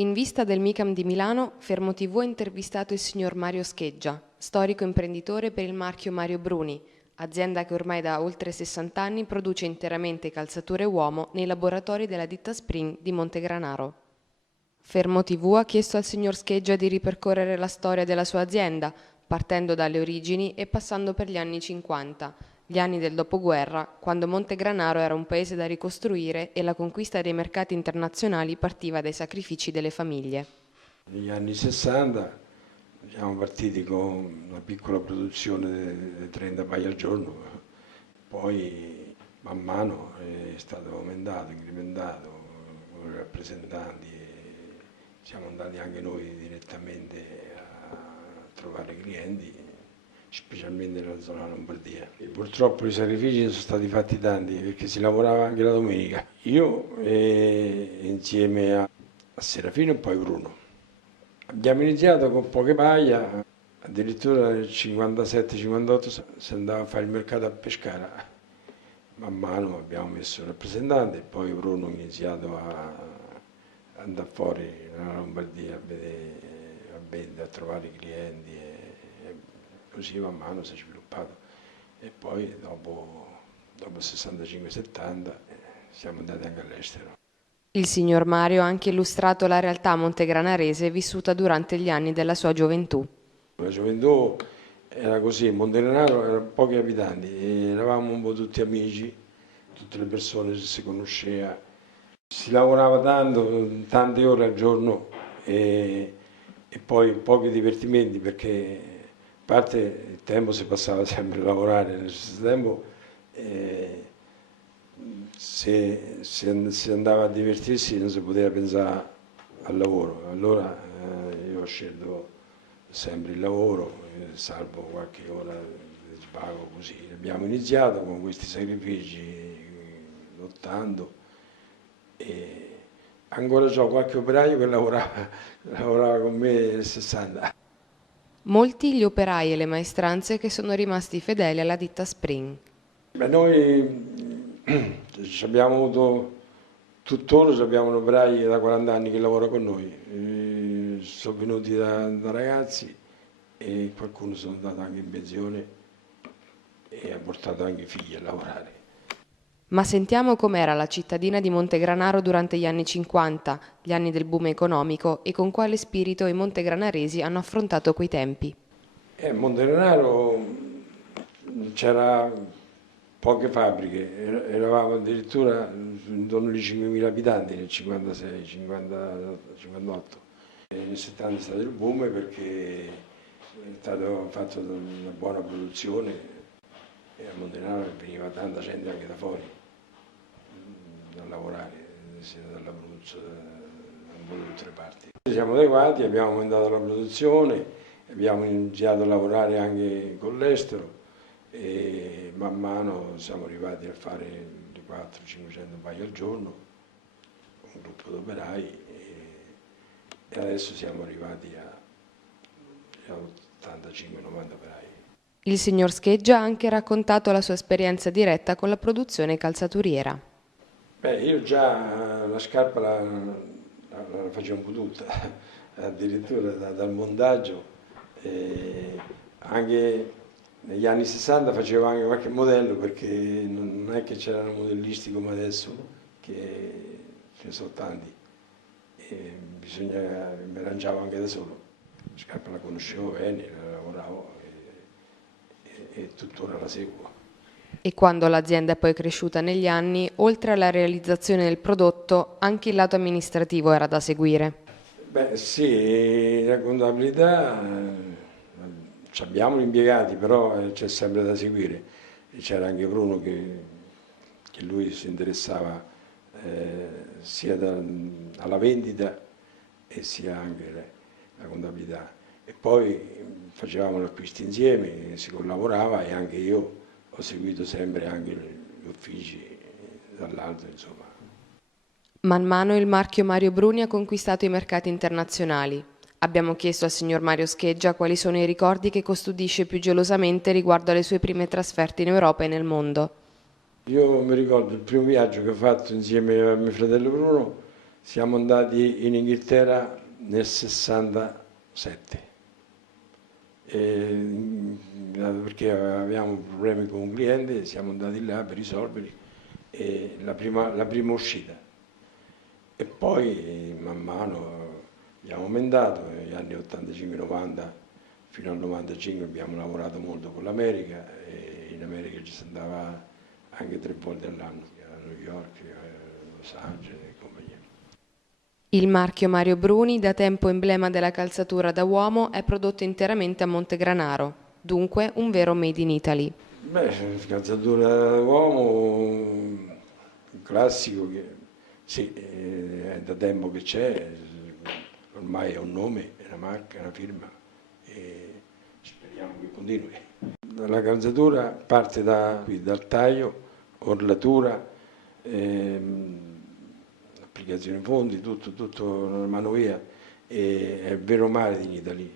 In vista del MICAM di Milano, Fermo TV ha intervistato il signor Mario Scheggia, storico imprenditore per il marchio Mario Bruni, azienda che ormai da oltre 60 anni produce interamente calzature uomo nei laboratori della ditta Spring di Montegranaro. Fermo TV ha chiesto al signor Scheggia di ripercorrere la storia della sua azienda, partendo dalle origini e passando per gli anni 50, gli anni del dopoguerra, quando Montegranaro era un paese da ricostruire e la conquista dei mercati internazionali partiva dai sacrifici delle famiglie. Negli anni 60 siamo partiti con una piccola produzione di 30 paia al giorno, poi man mano è stato aumentato, incrementato con i rappresentanti e siamo andati anche noi direttamente a trovare clienti, specialmente nella zona Lombardia. E purtroppo i sacrifici sono stati fatti tanti perché si lavorava anche la domenica. Io insieme a Serafino e poi Bruno. Abbiamo iniziato con poche paia, addirittura nel 57-58 si andava a fare il mercato a Pescara. Man mano abbiamo messo il rappresentante e poi Bruno ha iniziato a andare fuori nella Lombardia a vendere, a trovare i clienti e così man mano si è sviluppato. E poi dopo 65-70 siamo andati anche all'estero. Il signor Mario ha anche illustrato la realtà montegranarese vissuta durante gli anni della sua gioventù. La gioventù era così, Montegranaro era pochi abitanti, eravamo un po' tutti amici, tutte le persone si conosceva, si lavorava tanto, tante ore al giorno e poi pochi divertimenti perché a parte il tempo si passava sempre a lavorare, nello stesso tempo se andava a divertirsi non si poteva pensare al lavoro, allora io ho scelto sempre il lavoro, salvo qualche ora di svago così. Abbiamo iniziato con questi sacrifici, lottando e ancora ho qualche operaio che lavorava con me nel 60. Molti gli operai e le maestranze che sono rimasti fedeli alla ditta Spring. Beh, noi abbiamo avuto, tuttora abbiamo operai da 40 anni che lavorano con noi, sono venuti da ragazzi e qualcuno sono andato anche in pensione e ha portato anche i figli a lavorare. Ma sentiamo com'era la cittadina di Montegranaro durante gli anni 50, gli anni del boom economico, e con quale spirito i montegranaresi hanno affrontato quei tempi. A Montegranaro c'era poche fabbriche, eravamo addirittura intorno ai 5.000 abitanti nel 56, 58. Nel 70 è stato il boom perché è stato fatto una buona produzione e a Montegranaro veniva tanta gente anche da fuori a lavorare, sia dall'Abruzzo, da tutte le parti. Ci siamo adeguati, abbiamo aumentato la produzione, abbiamo iniziato a lavorare anche con l'estero e man mano siamo arrivati a fare di 400-500 paia al giorno, un gruppo di operai e adesso siamo arrivati a 85-90 operai. Il signor Scheggia ha anche raccontato la sua esperienza diretta con la produzione calzaturiera. Beh, io già la scarpa la facevo un po' tutta, addirittura dal montaggio, anche negli anni 60 facevo anche qualche modello perché non è che c'erano modellisti come adesso, che ce ne sono tanti, e mi arrangiavo anche da solo, la scarpa la conoscevo bene, la lavoravo e tuttora la seguo. E quando l'azienda è poi cresciuta negli anni, oltre alla realizzazione del prodotto, anche il lato amministrativo era da seguire. Beh sì, la contabilità, abbiamo gli impiegati, però c'è sempre da seguire. C'era anche Bruno che lui si interessava sia alla vendita e sia anche la contabilità. E poi facevamo l'acquisto insieme, si collaborava e anche io ho seguito sempre anche gli uffici dall'alto, insomma. Man mano il marchio Mario Bruni ha conquistato i mercati internazionali. Abbiamo chiesto al signor Mario Scheggia quali sono i ricordi che custodisce più gelosamente riguardo alle sue prime trasferte in Europa e nel mondo. Io mi ricordo il primo viaggio che ho fatto insieme a mio fratello Bruno, Siamo andati in Inghilterra nel 67, perché avevamo problemi con un cliente, siamo andati là per risolverli, la prima uscita. E poi man mano abbiamo aumentato, negli anni 85-90 fino al 95 abbiamo lavorato molto con l'America, e in America ci si andava anche 3 volte all'anno, a New York, a Los Angeles e compagnia. Il marchio Mario Bruni, da tempo emblema della calzatura da uomo, è prodotto interamente a Montegranaro, dunque un vero made in Italy. Beh, calzatura da uomo, un classico che sì, è da tempo che c'è, ormai è un nome, è una marca, è una firma e speriamo che continui. La calzatura parte dal taglio, orlatura, applicazione fondi, tutto una manovia, e è il vero made in Italy.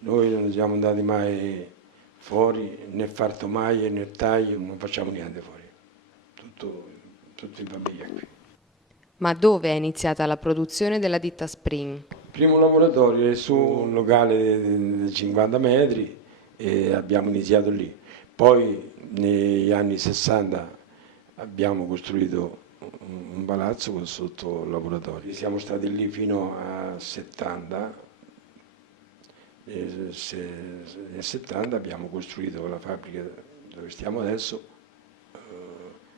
Noi non siamo andati mai fuori, né far tomaie né taglio, non facciamo niente fuori, tutto in famiglia qui. Ma dove è iniziata la produzione della ditta Spring? Il primo laboratorio è su un locale di 50 metri e abbiamo iniziato lì. Poi negli anni 60 abbiamo costruito un palazzo con sotto laboratorio. Siamo stati lì fino a 70. Nel 70 abbiamo costruito la fabbrica dove stiamo adesso,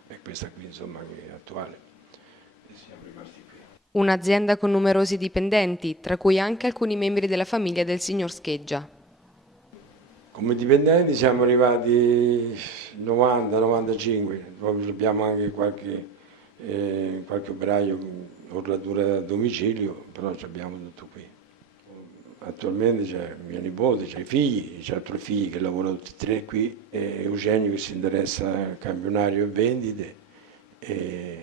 e questa qui insomma che è attuale. E siamo rimasti qui. Un'azienda con numerosi dipendenti, tra cui anche alcuni membri della famiglia del signor Scheggia. Come dipendenti siamo arrivati 90-95, poi abbiamo anche qualche operaio, orlatura a domicilio, però abbiamo tutto qui. Attualmente c'è mia nipote, c'è i figli, c'è altri figli che lavorano tutti e 3 qui, e Eugenio che si interessa a campionario e vendite, e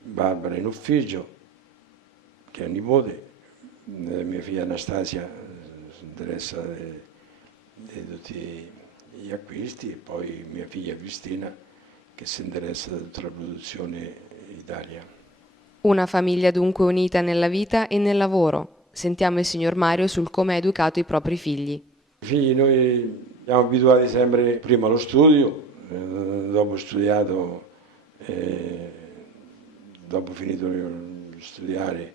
Barbara in ufficio, che è nipote, mia figlia Anastasia si interessa di tutti gli acquisti, e poi mia figlia Cristina che si interessa di tutta la produzione in Italia. Una famiglia dunque unita nella vita e nel lavoro. Sentiamo il signor Mario sul come ha educato i propri figli. I figli noi siamo abituati sempre prima allo studio, dopo studiato, dopo finito di studiare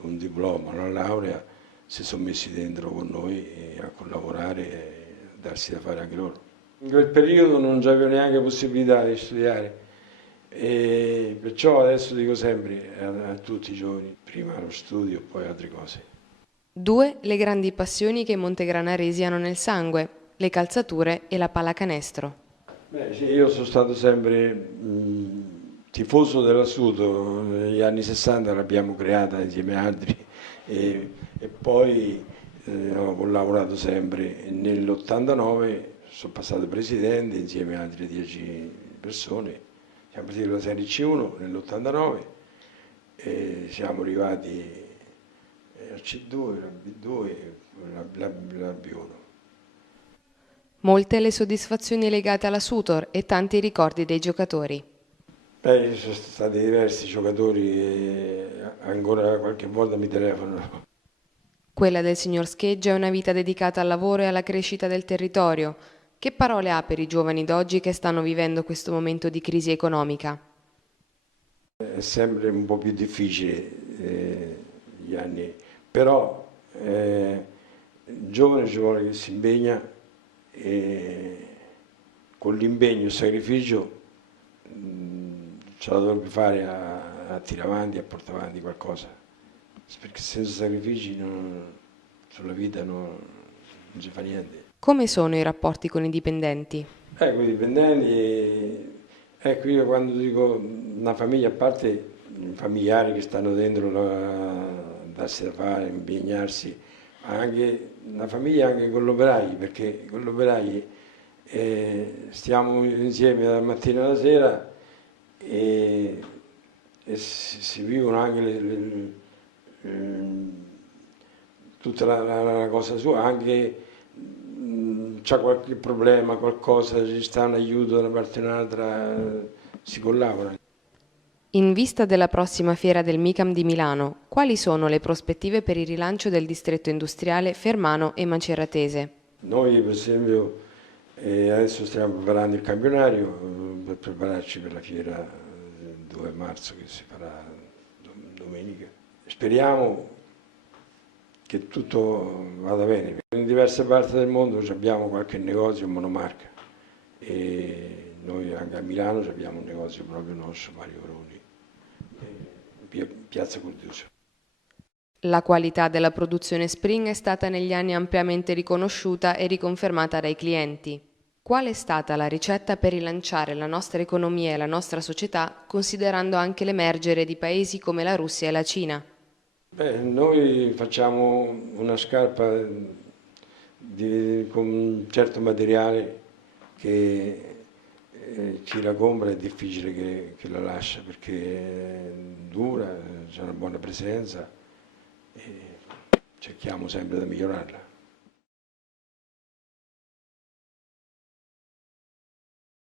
un diploma, una laurea, si sono messi dentro con noi a collaborare e a darsi da fare anche loro. In quel periodo non avevo neanche possibilità di studiare, e perciò adesso dico sempre a tutti i giovani, prima lo studio, poi altre cose. 2 le grandi passioni che i montegranaresi hanno nel sangue, le calzature e la pallacanestro. Beh, sì, io sono stato sempre tifoso dell'Assuto, negli anni 60 l'abbiamo creata insieme ad altri, e poi ho lavorato sempre. Nell'89 sono passato presidente insieme ad altre 10 persone, siamo partiti dalla Serie C1 nell'89 e siamo arrivati al C2, la B2 e la B1. Molte le soddisfazioni legate alla Sutor e tanti i ricordi dei giocatori. Ci sono stati diversi giocatori e ancora qualche volta mi telefonano. Quella del signor Scheggia è una vita dedicata al lavoro e alla crescita del territorio. Che parole ha per i giovani d'oggi che stanno vivendo questo momento di crisi economica? È sempre un po' più difficile gli anni, però il giovane ci vuole che si impegna, e con l'impegno e il sacrificio ce la dovrebbe fare a tirare avanti, a portare avanti qualcosa, perché senza sacrifici sulla vita non si fa niente. Come sono i rapporti con i dipendenti? Con i dipendenti, ecco, io quando dico una famiglia, a parte i familiari che stanno dentro darsi da fare, impegnarsi, ma anche una famiglia anche con l'operaio, perché con l'operaio stiamo insieme dalla mattina alla sera e si vivono anche tutta la cosa sua, anche c'è qualche problema, qualcosa, ci sta un aiuto da una parte o un'altra, si collabora. In vista della prossima fiera del MICAM di Milano, quali sono le prospettive per il rilancio del distretto industriale fermano e maceratese? Noi per esempio adesso stiamo preparando il campionario per prepararci per la fiera del 2 marzo che si farà domenica. Speriamo che tutto vada bene. In diverse parti del mondo abbiamo qualche negozio monomarca e noi anche a Milano abbiamo un negozio proprio nostro, Mario Bruni, Piazza Cultuso. La qualità della produzione Spring è stata negli anni ampiamente riconosciuta e riconfermata dai clienti. Qual è stata la ricetta per rilanciare la nostra economia e la nostra società, considerando anche l'emergere di paesi come la Russia e la Cina? Noi facciamo una scarpa con un certo materiale che chi la compra è difficile che la lascia perché è dura, c'è una buona presenza e cerchiamo sempre di migliorarla.